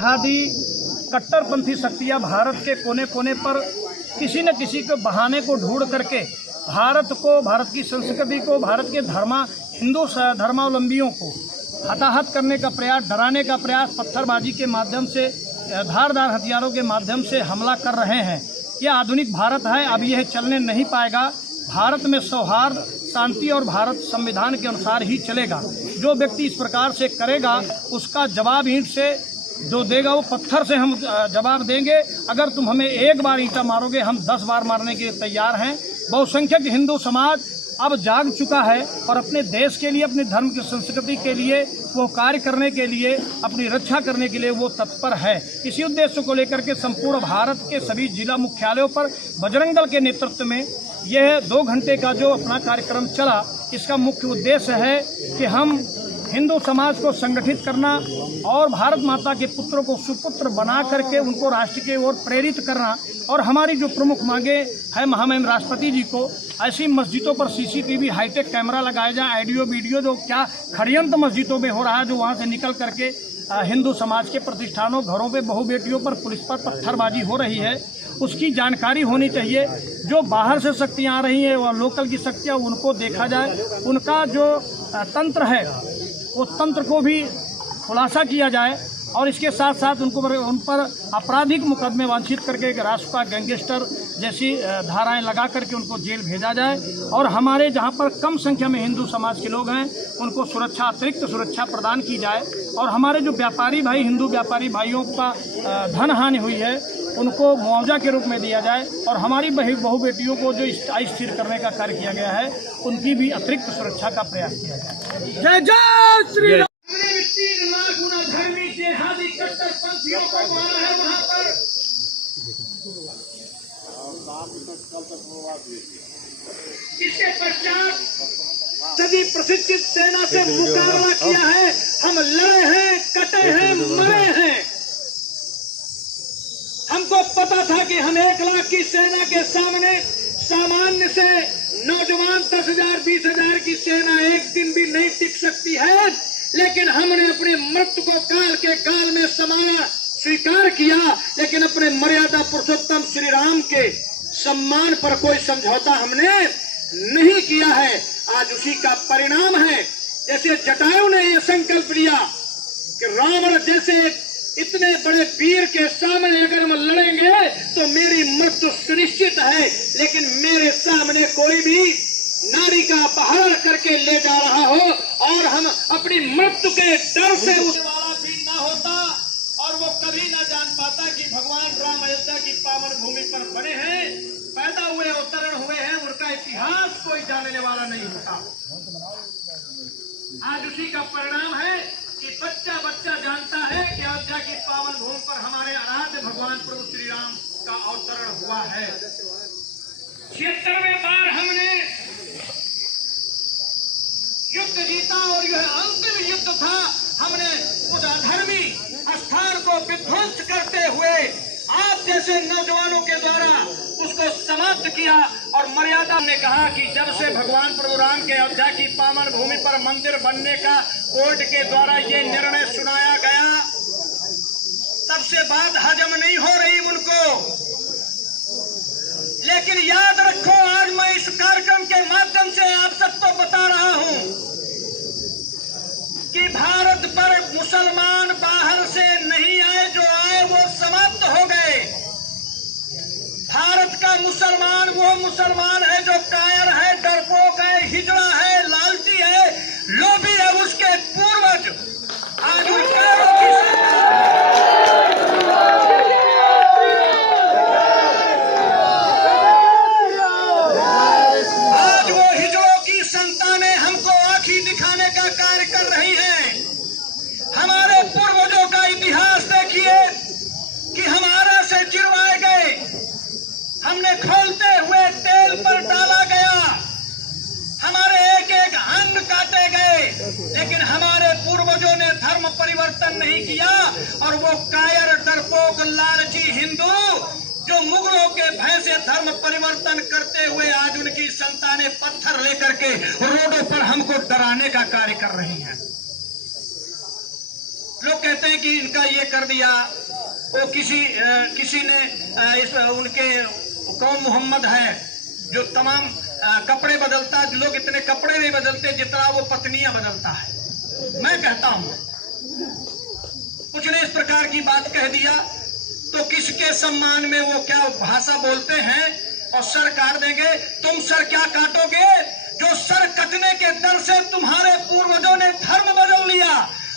जिहादी कट्टरपंथी शक्तियां भारत के कोने कोने पर किसी न किसी के बहाने को ढूंढ करके भारत को, भारत की संस्कृति को, भारत के हिंदू धर्मावलंबियों को हताहत करने का प्रयास, डराने का प्रयास, पत्थरबाजी के माध्यम से, धारदार हथियारों के माध्यम से हमला कर रहे हैं। यह आधुनिक भारत है, अब यह चलने नहीं पाएगा। भारत में सौहार्द, शांति और भारत संविधान के अनुसार ही चलेगा। जो व्यक्ति इस प्रकार से करेगा उसका जवाब ईंट से जो देगा वो पत्थर से हम जवाब देंगे। अगर तुम हमें एक बार ईंटा मारोगे, हम 10 बार मारने के लिए तैयार हैं। बहुसंख्यक हिंदू समाज अब जाग चुका है और अपने देश के लिए, अपने धर्म की संस्कृति के लिए वो कार्य करने के लिए, अपनी रक्षा करने के लिए वो तत्पर है। इसी उद्देश्य को लेकर के संपूर्ण भारत के सभी जिला मुख्यालयों पर बजरंग दल के नेतृत्व में यह 2 घंटे का जो अपना कार्यक्रम चला, इसका मुख्य उद्देश्य है कि हम हिंदू समाज को संगठित करना और भारत माता के पुत्रों को सुपुत्र बना करके उनको राष्ट्र की ओर प्रेरित करना। और हमारी जो प्रमुख मांगे है महामहिम राष्ट्रपति जी को, ऐसी मस्जिदों पर CCTV हाईटेक कैमरा लगाया जाए, ऑडियो वीडियो जो क्या षड्यंत्र मस्जिदों में हो रहा है, जो वहाँ से निकल करके हिंदू समाज के प्रतिष्ठानों, घरों पे, बहु बेटियों पर, पुलिस पर पत्थरबाजी हो रही है, उसकी जानकारी होनी चाहिए। जो बाहर से शक्तियाँ आ रही हैं और लोकल की शक्तियाँ, उनको देखा जाए, उनका जो तंत्र है वो तंत्र को भी खुलासा किया जाए और इसके साथ साथ उन पर आपराधिक मुकदमे वांछित करके राष्ट्र का गैंगस्टर जैसी धाराएं लगा करके उनको जेल भेजा जाए। और हमारे जहां पर कम संख्या में हिंदू समाज के लोग हैं उनको सुरक्षा, अतिरिक्त सुरक्षा प्रदान की जाए। और हमारे जो व्यापारी भाई, हिंदू व्यापारी भाइयों का धन हानि हुई है, उनको मुआवजा के रूप में दिया जाए। और हमारी बहु बेटियों को जो स्थिर करने का कार्य किया गया है, उनकी भी अतिरिक्त सुरक्षा का प्रयास किया जाए। जय जय श्री राम। 3 लाख गुना धर्मी जिहादी कट्टरपंथियों को मारा है वहाँ पर। इसके पश्चात सदी प्रशिक्षित सेना से मुकाबला किया है। हम लड़े हैं, कटे हैं, मरे हैं। हमको पता था कि हम 1 लाख की सेना के सामने सामान्य से नौजवान 10,000, 20,000 की सेना एक दिन भी नहीं टिक सकती है। लेकिन हमने अपनी मृत्यु को काल के काल में समाना स्वीकार किया, लेकिन अपने मर्यादा पुरुषोत्तम श्री राम के सम्मान पर कोई समझौता हमने नहीं किया है। आज उसी का परिणाम है। जैसे जटायु ने यह संकल्प लिया कि रावण जैसे इतने बड़े वीर के सामने अगर हम लड़ेंगे तो मेरी मृत्यु सुनिश्चित है, लेकिन मेरे सामने कोई भी नारी का अपहरण करके ले जा रहा हो और हम अपनी मृत्यु के डर से उसने वाला भी ना होता और वो कभी ना जान पाता कि भगवान राम अयोध्या की पावन भूमि पर बने हैं, पैदा हुए, अवतरण हुए हैं, उनका इतिहास कोई जानने वाला नहीं होता। आज उसी का परिणाम है कि बच्चा बच्चा जानता है कि अयोध्या की पावन भूमि पर हमारे आराध्य भगवान प्रभु श्री राम का अवतरण हुआ है। 76वें बार हमने युद्ध जीता और यह अंतिम युद्ध था। हमने उस अधर्मी स्थान को विध्वंस करते हुए आप जैसे नौजवानों के द्वारा उसको समाप्त किया। और मर्यादा ने कहा कि जब से भगवान प्रभु राम के अयोध्या की पावन भूमि पर मंदिर बनने का कोर्ट के द्वारा ये निर्णय सुनाया गया, तब से बात हजम नहीं हो रही उनको। लेकिन याद रखो, आज मैं इस कार्यक्रम के माध्यम से आप सबको बता रहा हूं कि भारत पर मुसलमान बाहर से नहीं आए, जो आए वो समाप्त हो गए। भारत का मुसलमान वो मुसलमान है जो कायर है, डरपोक है, हिजड़ा है, लालची है, लोभी है। उसके पूर्वज आज वो हिजड़ों की संतानें हमको आंखें दिखाने का कार्य कर रही हैं। हमारे पूर्वजों का इतिहास देखिए कि हमारा से चिरवाए गए, हमने खोलते हुए तेल पर डाला गया, हमारे एक एक अंग काटे गए, लेकिन हमारे पूर्वजों ने धर्म परिवर्तन नहीं किया। और वो कायर, डरपोक, लालची हिंदू जो मुगलों के भय से धर्म परिवर्तन करते हुए आज उनकी संतानें पत्थर लेकर के रोडों पर हमको डराने का कार्य कर रही हैं। लोग कहते कहते हैं कि इनका ये कर दिया, वो किसी ने उनके कौन मोहम्मद है जो तमाम कपड़े बदलता, लोग इतने कपड़े नहीं बदलते जितना वो पत्नियां बदलता है। मैं कहता हूं कुछ ने इस प्रकार की बात कह दिया तो किसके सम्मान में वो क्या भाषा बोलते हैं और सर काट देंगे। तुम सर क्या काटोगे? जो सर कटने के डर से तुम्हारे पूर्वजों ने धर्म बदल लिया,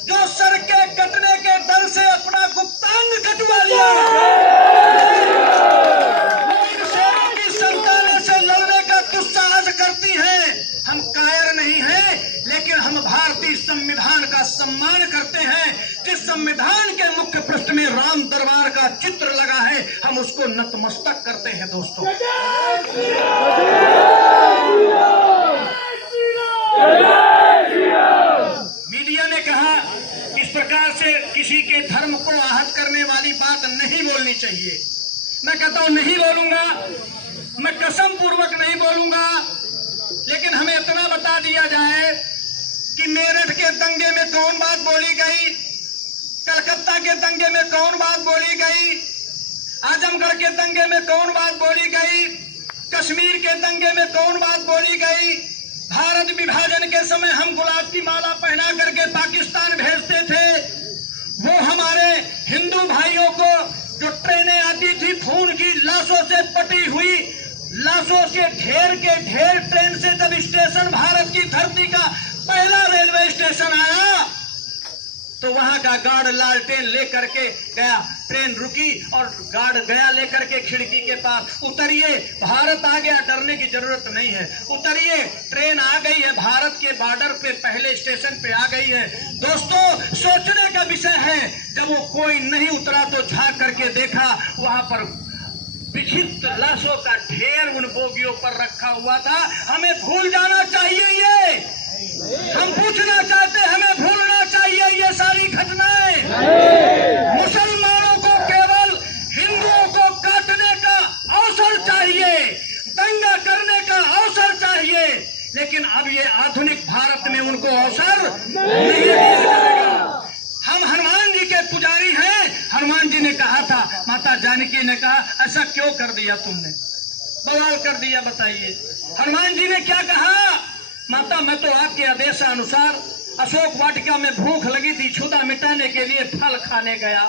जो सर के कटने के डर से अपना गुप्तांग कटवा लिया, इन शेरों की संतानों से लड़ने का दुस्साहस करती है। हम कायर नहीं हैं, लेकिन हम भारतीय संविधान का सम्मान करते हैं। जिस संविधान के मुख्य पृष्ठ में राम दरबार का चित्र लगा है, हम उसको नतमस्तक करते हैं। दोस्तों, मीडिया ने कहा इस प्रकार से किसी के धर्म को आहत करने वाली बात नहीं बोलनी चाहिए। मैं कहता हूं नहीं बोलूंगा, मैं कसम पूर्वक नहीं बोलूंगा, लेकिन हमें इतना बता दिया जाए कि मेरठ के दंगे में कौन बात बोली गई, कलकत्ता के दंगे में कौन बात बोली गई, आजमगढ़ के दंगे में कौन बात बोली गई, कश्मीर के दंगे में कौन बात बोली गई। भारत विभाजन के समय हम गुलाब की माला पहना करके पाकिस्तान भेजते थे। वो हमारे हिंदू भाइयों को जो ट्रेनें आती थी खून की लाशों से पटी हुई, लाशों के ढेर ट्रेन से जब स्टेशन भारत की धरती का पहला रेलवे स्टेशन आया तो वहां का गार्ड लालटेन लेकर के गया, ट्रेन रुकी और गार्ड गया लेकर के खिड़की के पास, उतरिए भारत आ गया, डरने की जरूरत नहीं है, उतरिए ट्रेन आ गई है, भारत के बॉर्डर पे पहले स्टेशन पे आ गई है। दोस्तों, सोचने का विषय है, जब वो कोई नहीं उतरा तो झांक करके देखा, वहां पर विक्षिप्त लाशों का ढेर उन बोगियों पर रखा हुआ था। हमें भूल जाना चाहिए, ये हम पूछना चाहते, हमें भूलना चाहिए ये सारी घटनाएं। मुसलमानों को केवल हिंदुओं को काटने का अवसर चाहिए, दंगा करने का अवसर चाहिए, लेकिन अब ये आधुनिक भारत में उनको अवसर नहीं दिया जाएगा। हम हनुमान जी के पुजारी हैं। हनुमान जी ने कहा था, माता जानकी ने कहा, ऐसा क्यों कर दिया तुमने, बवाल कर दिया, बताइए। हनुमान जी ने क्या कहा? माता, मैं तो आपके आदेशानुसार अशोक वाटिका में भूख लगी थी, क्षुधा मिटाने के लिए फल खाने गया,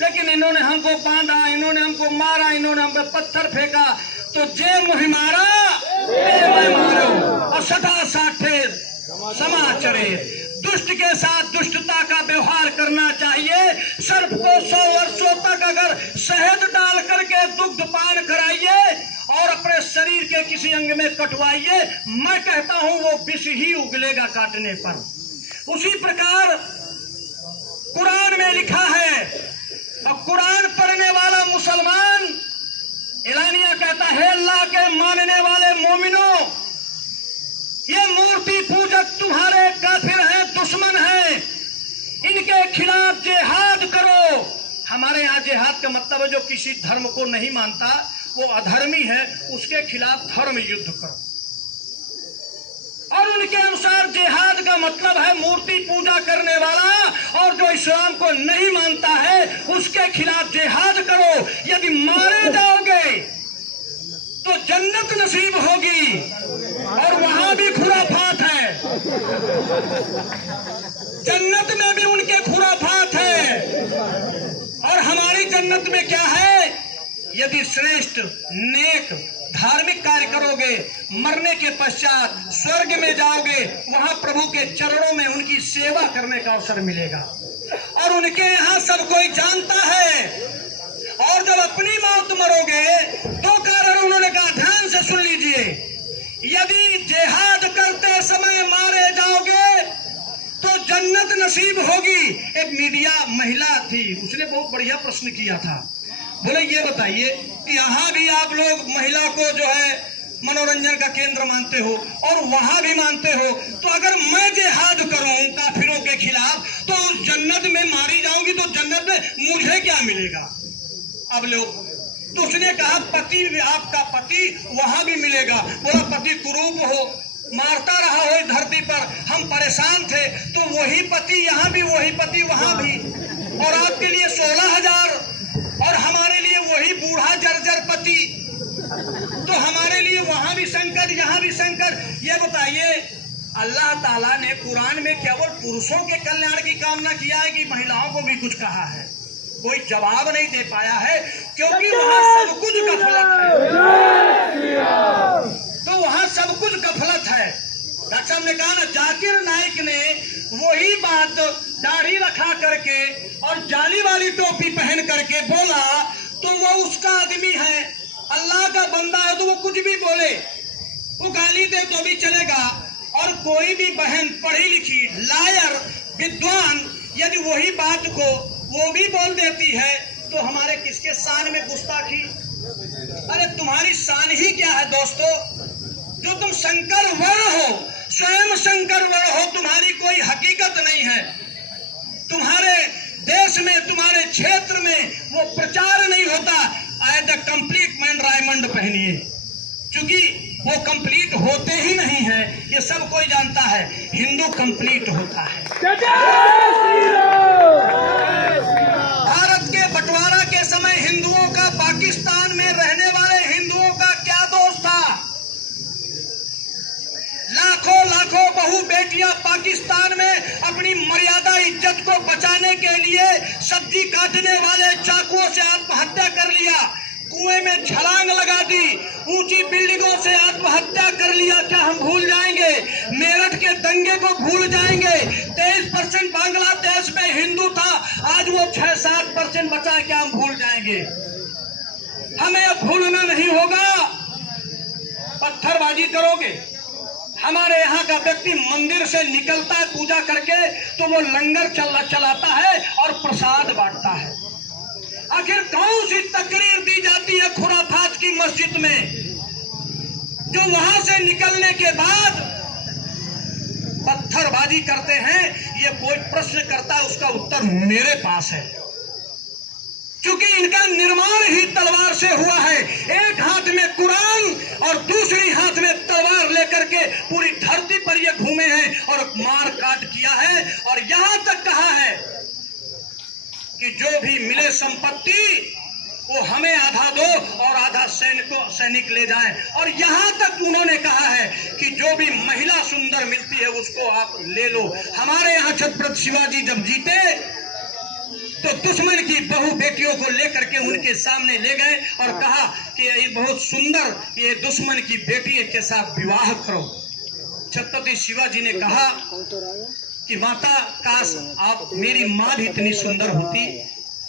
लेकिन इन्होंने हमको बांधा, इन्होंने हमको मारा, इन्होंने हमको पत्थर फेंका, तो जे मुहि मारा मैं मारो और सदा साठे समाचरे। दुष्ट के साथ दुष्टता का व्यवहार करना चाहिए। सर्प को 100 वर्षों तक अगर शहद डाल करके दुग्ध पान कराइए और अपने शरीर के किसी अंग में कटवाइए, मैं कहता हूं वो विष ही उगलेगा काटने पर। उसी प्रकार कुरान में लिखा है, और कुरान पढ़ने वाला मुसलमान एलानिया कहता है, अल्लाह के मानने वाले मोमिनों, ये मूर्ति पूजक तुम्हारे काफिर हैं, दुश्मन हैं, इनके खिलाफ जिहाद करो। हमारे यहाँ जिहाद का मतलब है जो किसी धर्म को नहीं मानता, वो अधर्मी है, उसके खिलाफ धर्म युद्ध करो। और उनके अनुसार जिहाद का मतलब है मूर्ति पूजा करने वाला और जो इस्लाम को नहीं मानता है उसके खिलाफ जिहाद करो। यदि मारे जाओगे तो जन्नत नसीब होगी, और वहां भी खुराफात है, जन्नत में भी उनके खुराफात है। और हमारी जन्नत में क्या है? यदि श्रेष्ठ नेक धार्मिक कार्य करोगे, मरने के पश्चात स्वर्ग में जाओगे, वहां प्रभु के चरणों में उनकी सेवा करने का अवसर मिलेगा। और उनके यहाँ सब कोई जानता है। और जब अपनी मौत मरोगे, दो कारण उन्होंने कहा, ध्यान से सुन लीजिए। यदि जिहाद करते समय मारे जाओगे तो जन्नत नसीब होगी। एक मीडिया महिला थी, उसने बहुत बढ़िया प्रश्न किया था, बोले ये बताइए कि यहाँ भी आप लोग महिला को जो है मनोरंजन का केंद्र मानते हो और वहां भी मानते हो, तो अगर मैं जिहाद करूं काफिरों के खिलाफ तो जन्नत में मारी जाऊंगी, तो जन्नत में मुझे क्या मिलेगा? अब लोग तो उसने कहा, पति, आपका पति वहां भी मिलेगा। बोला पति कुरूप हो, मारता रहा हो इस धरती पर, हम परेशान थे, तो वही पति यहाँ भी, वही पति वहां भी। और आपके लिए 16,000 और हमारे लिए वही बूढ़ा जर्जर पति। तो हमारे लिए वहां भी संकट, यहाँ भी संकट। ये बताइए, अल्लाह ताला ने कुरान में केवल पुरुषों के कल्याण की कामना किया है कि महिलाओं को भी कुछ कहा है? कोई जवाब नहीं दे पाया है, क्योंकि वहां सब कुछ गफलत है। तो वहां सब कुछ गफलत है। डॉक्टर साहब ने कहा ना, जाकिर नाइक ने वही बात दाढ़ी रखा करके और जाली वाली टोपी पहन करके बोला, तो वो उसका आदमी है, अल्लाह का बंदा है, तो वो कुछ भी बोले, वो गाली दे तो भी चलेगा। और कोई भी बहन पढ़ी लिखी, लायर, विद्वान, यदि वही बात को वो भी बोल देती है, तो हमारे किसके शान में गुस्ताखी? अरे तुम्हारी शान ही क्या है दोस्तों? जो तुम शंकर वर्ण हो, स्वयं शंकर वर्ण हो, तुम्हारी कोई हकीकत नहीं है। तुम्हारे देश में, तुम्हारे क्षेत्र में वो प्रचार नहीं होता। आए द कंप्लीट मैन डायमंड पहनिए, क्योंकि वो कंप्लीट होते ही नहीं है, ये सब कोई जानता है। हिंदू कंप्लीट होता है। भारत के बंटवारा के समय हिंदुओं का पाकिस्तान में रहने वाले हिंदुओं का क्या दोष था? लाखों लाखों बहू बेटियां पाकिस्तान में अपनी मर्यादा इज्जत को बचाने के लिए सब्जी काटने वाले चाकुओं से आत्महत्या कर लिया, कुएं में छलांग लगा दी, ऊंची बिल्डिंगों से आत्महत्या कर लिया। क्या हम भूल जाएंगे? मेरठ के दंगे को भूल जाएंगे? 23% बांग्लादेश में हिंदू था, आज वो 6-7% बचा है, क्या हम भूल जाएंगे? हमें अब भूलना नहीं होगा। पत्थरबाजी करोगे, हमारे यहाँ का व्यक्ति मंदिर से निकलता है पूजा करके, तो वो लंगर चलाता है और प्रसाद बांटता है। आखिर कौन सी तकरीर दी जाती है खुराफात की मस्जिद में, जो वहां से निकलने के बाद पत्थरबाजी करते हैं? ये कोई प्रश्न करता है, उसका उत्तर मेरे पास है, क्योंकि इनका निर्माण ही तलवार से हुआ है। एक हाथ में कुरान और दूसरी हाथ में तलवार लेकर के पूरी धरती पर ये घूमे हैं और मार काट किया है। और यहां तक कहा है कि जो भी मिले संपत्ति वो हमें आधा दो और आधा सैनिक ले जाएं। और यहां तक उन्होंने कहा है कि जो भी महिला सुंदर मिलती है उसको आप ले लो। हमारे यहाँ छत्रपति शिवाजी जब जीते तो दुश्मन की बहु बेटियों को लेकर के उनके सामने ले गए और कहा कि ये बहुत सुंदर, ये दुश्मन की बेटी के साथ विवाह करो। छत्रपति शिवाजी ने कहा कि माता, काश आप मेरी माँ भी इतनी सुंदर होती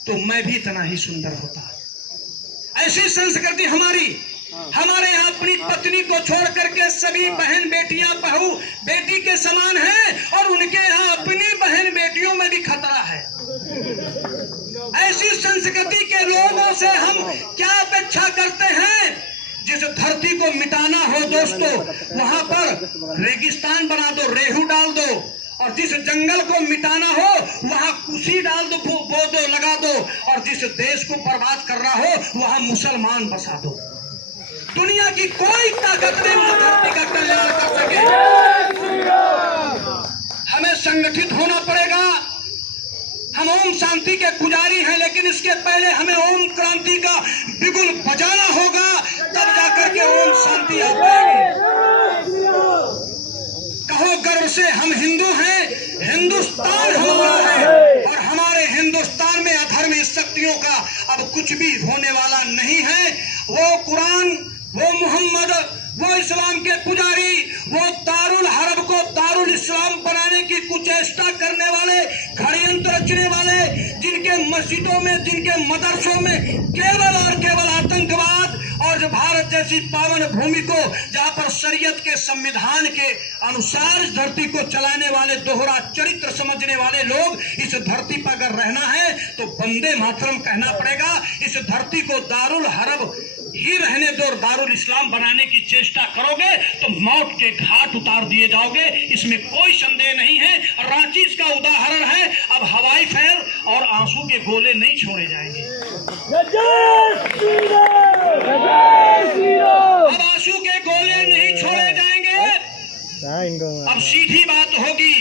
तो मैं भी इतना ही सुंदर होता। ऐसी संस्कृति हमारे यहाँ अपनी पत्नी को छोड़ करके सभी बहन बेटियां बहू बेटी के समान हैं, और उनके यहाँ अपनी बहन बेटियों में भी खतरा है। ऐसी संस्कृति के लोगों से हम क्या अपेक्षा करते हैं? जिस धरती को मिटाना हो दोस्तों, वहां पर रेगिस्तान बना दो, रेहू डाल दो, और जिस जंगल को मिटाना हो वहां कुशी डाल दो, बो दो, लगा दो, और जिस देश को बर्बाद कर रहा हो वहां मुसलमान बसा दो। दुनिया की कोई ताकत नहीं उस धरती का कल्याण कर सके। हमें संगठित होना पड़ेगा। हम ओम शांति के पुजारी हैं, लेकिन इसके पहले हमें ओम क्रांति का बिगुल बजाना होगा, तब जाकर के ओम शांति आ पाएगी। कहो गर्व से हम हिंदू हैं, हिंदुस्तान हमारा है, और हमारे हिंदुस्तान में अधर्मी शक्तियों का अब कुछ भी होने वाला नहीं है। वो कुरान, वो मोहम्मद, वो इस्लाम के पुजारी, वो दारुल हरब को दारुल इस्लाम बनाने की कुचेष्टा करने वाले, षड्यंत्र रचने वाले, जिनके मस्जिदों में, जिनके मदरसों में केवल और केवल आतंकवाद, और जो भारत जैसी पावन भूमि को, जहां पर शरीयत के संविधान के अनुसार इस धरती को चलाने वाले, दोहरा चरित्र समझने वाले लोग इस धरती पर अगर रहना है तो वंदे मातरम कहना पड़ेगा। इस धरती को दारुल हरब ही रहने दो और दारुल इस्लाम बनाने की चेष्टा करोगे तो मौत के घाट उतार दिए जाओगे, इसमें कोई संदेह नहीं है। रांची इसका उदाहरण है। अब हवाई फेर और आंसू के गोले नहीं छोड़े जाएंगे। अब आंसू के गोले नहीं छोड़े जाएंगे। अब सीधी बात होगी।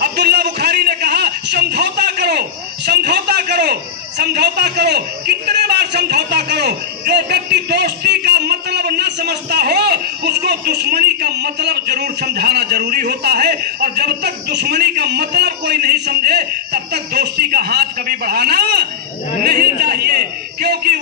अब्दुल्ला बुखारी ने कहा समझौता करो, समझौता करो, समझौता करो, कितने बार समझौता करो। जो व्यक्ति दोस्ती का मतलब न समझता हो उसको दुश्मनी का मतलब जरूर समझाना जरूरी होता है। और जब तक दुश्मनी का मतलब कोई नहीं समझे तब तक दोस्ती का हाथ कभी बढ़ाना नहीं चाहिए, क्योंकि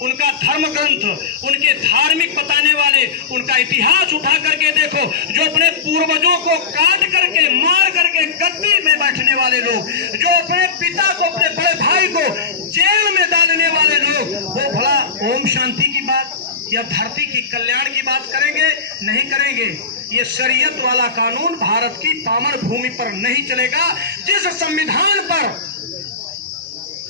उनका धर्म ग्रंथ, उनके धार्मिक बताने वाले, उनका इतिहास उठा करके देखो। जो अपने पूर्वजों को काट करके, मार करके गद्दी में बैठने वाले लोग, जो अपने पिता को, अपने बड़े भाई को जेल में डालने वाले लोग, वो भला ओम शांति की बात या धरती की कल्याण की बात करेंगे? नहीं करेंगे। ये शरीयत वाला कानून भारत की पावन भूमि पर नहीं चलेगा। जिस संविधान पर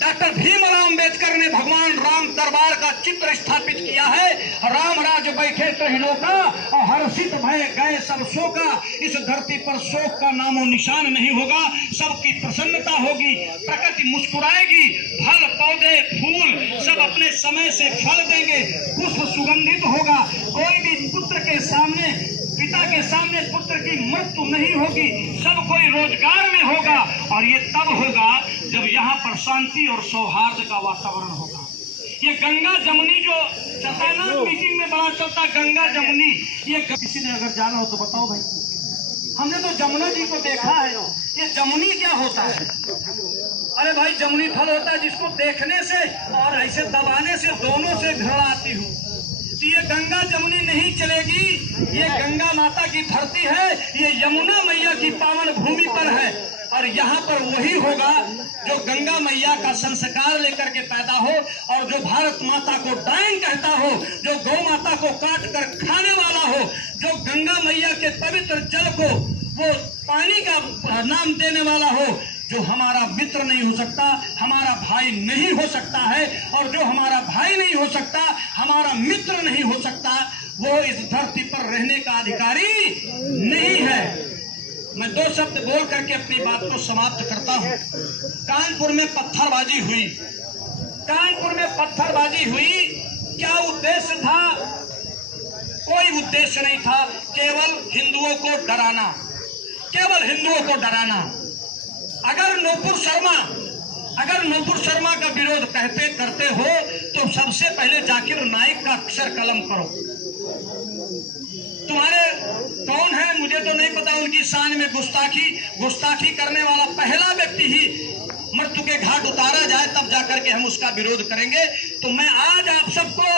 डॉक्टर भीमराव अंबेडकर ने भगवान राम दरबार का चित्र स्थापित किया है, राम राज बैठे त्रिलोका और हर्षित भय गए सब शोका, इस धरती पर शोक का नामो निशान नहीं होगा। सबकी प्रसन्नता होगी, प्रकृति मुस्कुराएगी, फल पौधे फूल सब अपने समय से फल देंगे, पुष्प सुगंधित होगा। कोई भी पुत्र के सामने, पिता के सामने पुत्र की मृत्यु नहीं होगी, सब कोई रोजगार में होगा। और ये तब होगा जब यहाँ पर शांति और सौहार्द का वातावरण होगा। ये गंगा जमुनी जो चलता है ना, मीटिंग में बड़ा चलता गंगा जमुनी, ये किसी ने अगर जाना हो तो बताओ भाई। हमने तो जमुना जी को देखा है। ये जमुनी क्या होता है? अरे भाई, जमुनी फल होता है जिसको देखने से और ऐसे दबाने से दोनों से घृणा आती हूँ। तो ये गंगा जमुनी नहीं चलेगी। ये गंगा माता की धरती है, ये यमुना मैया की पावन भूमि पर है। और यहाँ पर वही होगा जो गंगा मैया का संस्कार लेकर के पैदा हो, और जो भारत माता को डायन कहता हो, जो गौ माता को काट कर खाने वाला हो, जो गंगा मैया के पवित्र जल को वो पानी का नाम देने वाला हो, जो हमारा मित्र नहीं हो सकता, हमारा भाई नहीं हो सकता है, और जो हमारा भाई नहीं हो सकता, हमारा मित्र नहीं हो सकता, वो इस धरती पर रहने का अधिकारी नहीं है। मैं दो शब्द बोल करके अपनी बात को समाप्त करता हूँ। कानपुर में पत्थरबाजी हुई, कानपुर में पत्थरबाजी हुई, क्या उद्देश्य था? कोई उद्देश्य नहीं था, केवल हिंदुओं को डराना, केवल हिंदुओं को डराना। अगर नूपुर शर्मा का विरोध करते हो तो सबसे पहले जाकिर नाइक का अक्षर कलम करो। तुम्हारे कौन है मुझे तो नहीं पता, उनकी शान में गुस्ताखी करने वाला पहला व्यक्ति ही मृत्यु के घाट उतारा जाए तब जाकर के हम उसका विरोध करेंगे। तो मैं आज आप सबको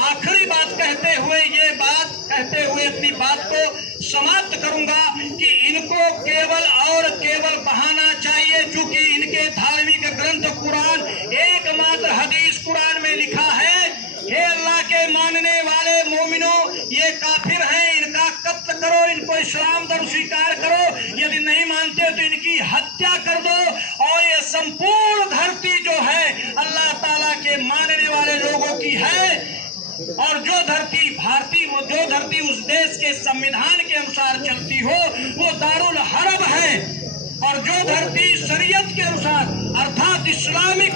आखिरी बात कहते हुए अपनी बात को समाप्त करूंगा कि इनको केवल और केवल बहाना चाहिए, चूंकि इनके धार्मिक ग्रंथ कुरान, एकमात्र हदीस कुरान में लिखा है, हे अल्लाह के मानने वाले मोमिनों, ये काफिर हैं, इनका कत्ल करो, इनको इस्लाम धर्म स्वीकार करो, यदि नहीं मानते तो इनकी हत्या कर दो। और ये संपूर्ण धरती जो है अल्लाह ताला के मानने वाले लोगों की है, और जो धरती उस देश के संविधान के अनुसार चलती हो वो दारुल हरब है, और जो धरती शरीयत के अनुसार अर्थात इस्लामिक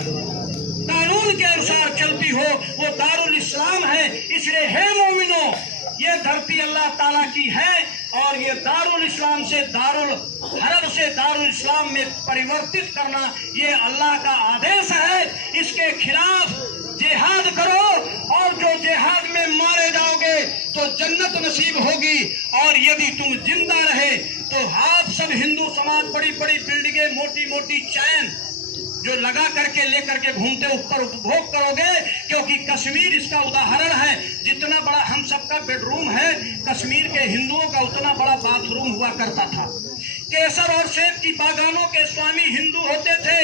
कानून के अनुसार चलती हो वो दारुल इस्लाम है। इसलिए हे मोमिनो, ये धरती अल्लाह ताला की है, और ये दारुल इस्लाम से दारुल हरब से दारुल इस्लाम में परिवर्तित करना ये अल्लाह का आदेश है। इसके खिलाफ जिहाद करो, और जो जिहाद में मारे जाओगे तो जन्नत नसीब होगी। और यदि तुम जिंदा रहे तो आप सब हिंदू समाज बड़ी बड़ी बिल्डिंगें, मोटी मोटी चैन जो लगा करके लेकर के घूमते ऊपर उपभोग करोगे, क्योंकि कश्मीर इसका उदाहरण है। जितना बड़ा हम सबका बेडरूम है, कश्मीर के हिंदुओं का उतना बड़ा बाथरूम हुआ करता था। केसर और सेब की बागानों के स्वामी हिंदू होते थे।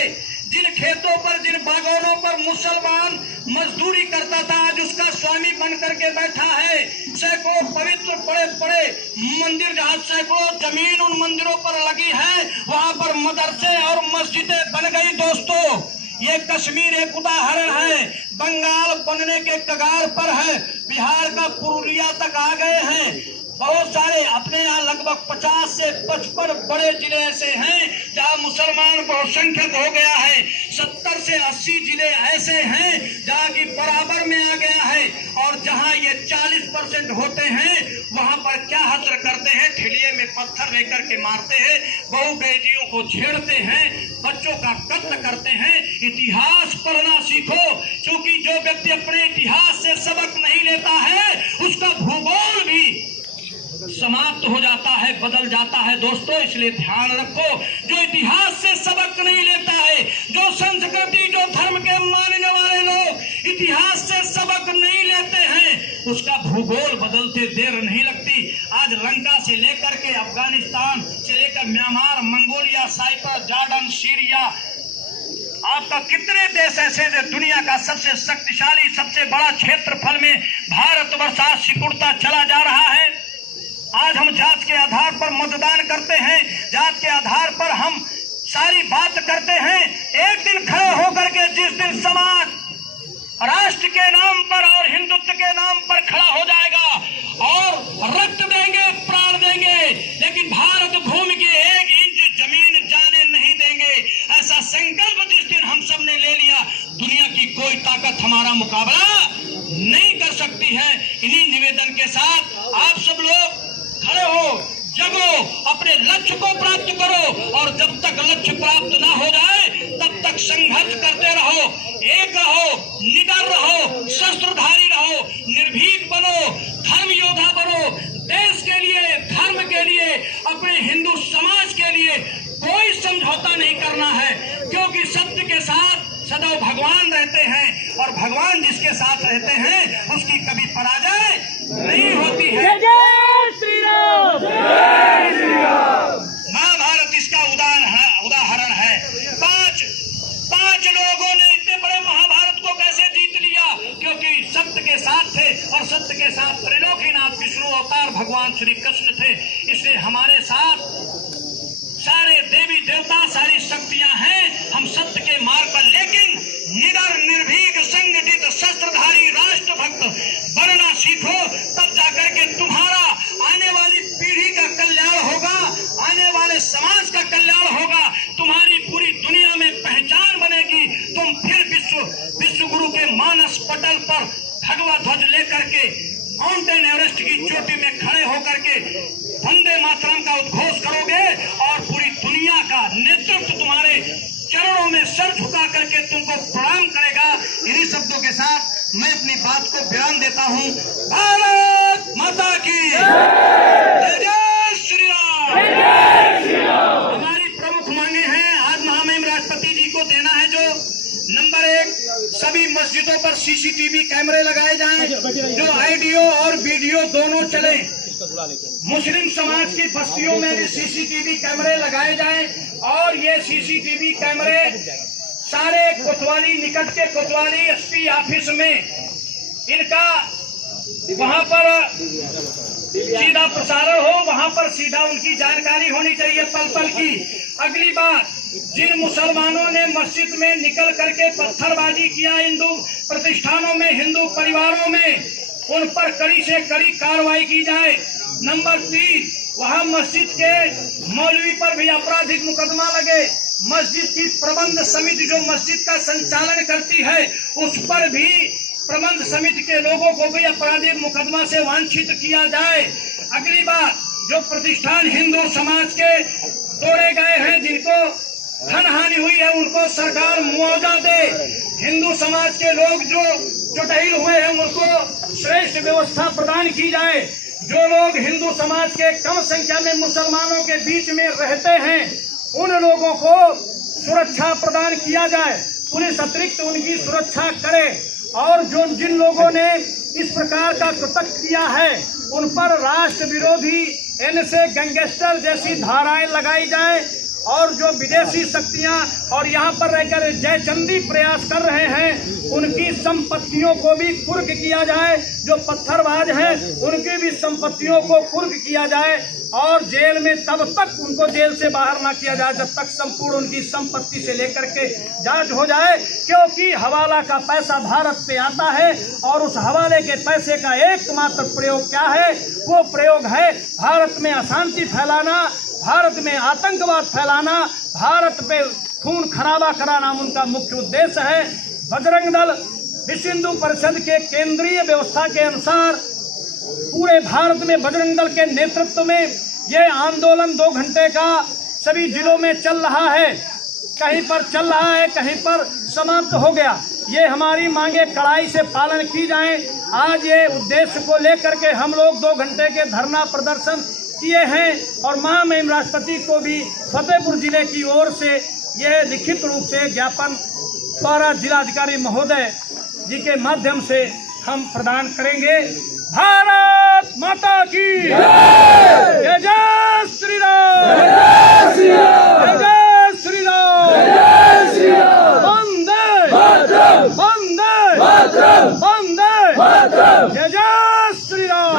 जिन खेतों पर, जिन बागानों पर मुसलमान मजदूरी करता था, आज उसका स्वामी बन करके बैठा है। सैकड़ों पवित्र बड़े बड़े मंदिर, जहाँ सैकड़ों जमीन उन मंदिरों पर लगी है, वहाँ पर मदरसे और मस्जिदें बन गई। दोस्तों, ये कश्मीर एक उदाहरण है। बंगाल बनने के कगार पर है, बिहार का पुरुलिया तक आ गए हैं। बहुत सारे अपने यहाँ लगभग 50 से 55 बड़े जिले ऐसे हैं जहाँ मुसलमान बहुसंख्यक हो गया है। 70 से 80 जिले ऐसे हैं जहाँ की बराबर में आ गया है। और जहाँ ये 40% होते हैं वहाँ पर क्या हसर करते हैं, ठेलिए में पत्थर लेकर के मारते हैं, बहू बेटियों को छेड़ते हैं, बच्चों का कत्ल प्रश्न करते हैं, इतिहास पढ़ना सीखो, क्योंकि जो व्यक्ति अपने इतिहास से सबक नहीं लेता है उसका भूगोल भी समाप्त हो जाता है, बदल जाता है। दोस्तों, इसलिए ध्यान रखो, जो इतिहास से सबक नहीं लेता है, जो संस्कृति, जो धर्म के मानने वाले लोग इतिहास से सबक नहीं लेते हैं, उसका भूगोल बदलते देर नहीं लगती। आज लंका से लेकर के अफगानिस्तान से लेकर Myanmar, Mongolia, Cyprus, Jordan, Syria, आपका कितने देश ऐसे जो दुनिया का सबसे शक्तिशाली, सबसे बड़ा क्षेत्रफल में भारतवर्ष आज सिकुड़ता चला जा रहा है। आज हम जात के आधार पर मतदान करते हैं, जात के आधार पर हम सारी बात करते हैं। एक दिन खड़े होकर के जिस दिन समाज राष्ट्र के नाम पर और हिंदुत्व के नाम पर खड़ा हो जाएगा और रक्त देंगे, प्राण देंगे, लेकिन भारत भूमि की 1 इंच जमीन जाने नहीं देंगे, ऐसा संकल्प जिस दिन हम सब ने ले लिया, दुनिया की कोई ताकत हमारा मुकाबला नहीं कर सकती है। इन्हीं निवेदन के साथ आप सब लोग खड़े हो, जगो, अपने लक्ष्य को प्राप्त करो, और जब तक लक्ष्य प्राप्त ना हो जाए तब तक संघर्ष करते रहो, एक रहो, निडर रहो, शस्त्रधारी रहो, निर्भीक बनो, धर्म योद्धा बनो। देश के लिए, धर्म के लिए, अपने हिंदू समाज के लिए कोई समझौता नहीं करना है, क्योंकि सत्य के साथ सदैव भगवान रहते हैं, और भगवान जिसके साथ रहते हैं उसकी कभी पराजय नहीं होती है। महाभारत इसका उदाहरण है। पांच लोगों ने इतने बड़े महाभारत को कैसे जीत लिया? क्योंकि सत्य के साथ थे, और सत्य के साथ त्रिलोकीनाथ विष्णु अवतार भगवान श्री कृष्ण थे। इसलिए हमारे साथ सारे देवी देवता, सारी शक्तियां हैं, हम सत्य के मार्ग पर, लेकिन निडर, निर्भीक, संगठित, शस्त्रधारी राष्ट्रभक्त बनना सीखो, तब जाकर के तुम्हारा आने वाली पीढ़ी का कल्याण होगा, आने वाले समाज का कल्याण होगा, तुम्हारी पूरी दुनिया में पहचान बनेगी। तुम फिर विश्व गुरु के मानस पटल पर भगवा ध्वज लेकर के माउंटेन एवरेस्ट की चोटी में खड़े होकर के वंदे मातरम का उद्घोष करोगे, और पूरी दुनिया का नेतृत्व तुम्हारे चरणों में सर झुका करके तुमको प्रणाम करेगा। इन्हीं शब्दों के साथ मैं अपनी बात को विराम देता हूँ। भारत माता की जय, जय श्री राम। हमारी प्रमुख मांगे हैं, आज महामहिम राष्ट्रपति जी को देना है, जो नंबर 1, सभी मस्जिदों पर सीसीटीवी कैमरे लगाए जाएं, जो ऑडियो और वीडियो दोनों चले। मुस्लिम समाज की बस्तियों में भी सीसीटीवी कैमरे लगाए जाएं, और ये सीसीटीवी कैमरे सारे कोतवाली, निकट के कोतवाली एसपी ऑफिस में इनका वहां पर सीधा प्रसारण हो, वहां पर सीधा उनकी जानकारी होनी चाहिए पल पल की। अगली बात, जिन मुसलमानों ने मस्जिद में निकल करके पत्थरबाजी किया, हिंदू प्रतिष्ठानों में, हिंदू परिवारों में, उन पर कड़ी से कड़ी कार्रवाई की जाए। नंबर 3, वहां मस्जिद के मौलवी पर भी आपराधिक मुकदमा लगे। मस्जिद की प्रबंध समिति जो मस्जिद का संचालन करती है, उस पर भी प्रबंध समिति के लोगों को भी आपराधिक मुकदमा से वांछित किया जाए। अगली बात, जो प्रतिष्ठान हिंदू समाज के तोड़े गए हैं, जिनको धन हानि हुई है, उनको सरकार मुआवजा दे। हिंदू समाज के लोग जो चोटहिल हुए हैं, उनको श्रेष्ठ व्यवस्था प्रदान की जाए। जो लोग हिंदू समाज के कम संख्या में मुसलमानों के बीच में रहते हैं, उन लोगों को सुरक्षा प्रदान किया जाए, पुलिस अतिरिक्त उनकी सुरक्षा करे। और जो जिन लोगों ने इस प्रकार का कृत्य किया है, उन पर राष्ट्र विरोधी, एनएसए, गैंगस्टर जैसी धाराएं लगाई जाए। और जो विदेशी शक्तियां और यहाँ पर रहकर जयचंदी प्रयास कर रहे हैं, उनकी संपत्तियों को भी कुर्क किया जाए। जो पत्थरबाज हैं, उनकी भी संपत्तियों को कुर्क किया जाए, और जेल में तब तक उनको जेल से बाहर ना किया जाए जब तक संपूर्ण उनकी संपत्ति से लेकर के जांच हो जाए। क्योंकि हवाला का पैसा भारत पे आता है, और उस हवाले के पैसे का एकमात्र प्रयोग क्या है? वो प्रयोग है भारत में अशांति फैलाना, भारत में आतंकवाद फैलाना, भारत पे खून खराबा कराना उनका मुख्य उद्देश्य है। बजरंग दल विश्व हिंदू परिषद के केंद्रीय व्यवस्था के अनुसार पूरे भारत में बजरंग दल के नेतृत्व में यह आंदोलन 2 घंटे का सभी जिलों में चल रहा है। कहीं पर चल रहा है, कहीं पर समाप्त हो गया। ये हमारी मांगे कड़ाई से पालन की जाए। आज ये उद्देश्य को लेकर के हम लोग 2 घंटे के धरना प्रदर्शन किए हैं और महामहिम राष्ट्रपति को भी फतेहपुर जिले की ओर से यह लिखित रूप से ज्ञापन द्वारा जिलाधिकारी महोदय जी के माध्यम से हम प्रदान करेंगे। भारत माता की जय, जय श्री राम, जय श्री राम, वंदे वंदे, जय जय श्री राम।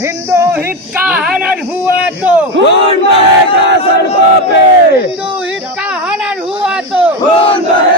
हिंदू हित का हनन हुआ तो खून बहेगा सड़कों पे, हिंदू हित का हनन हुआ तो खून बहेगा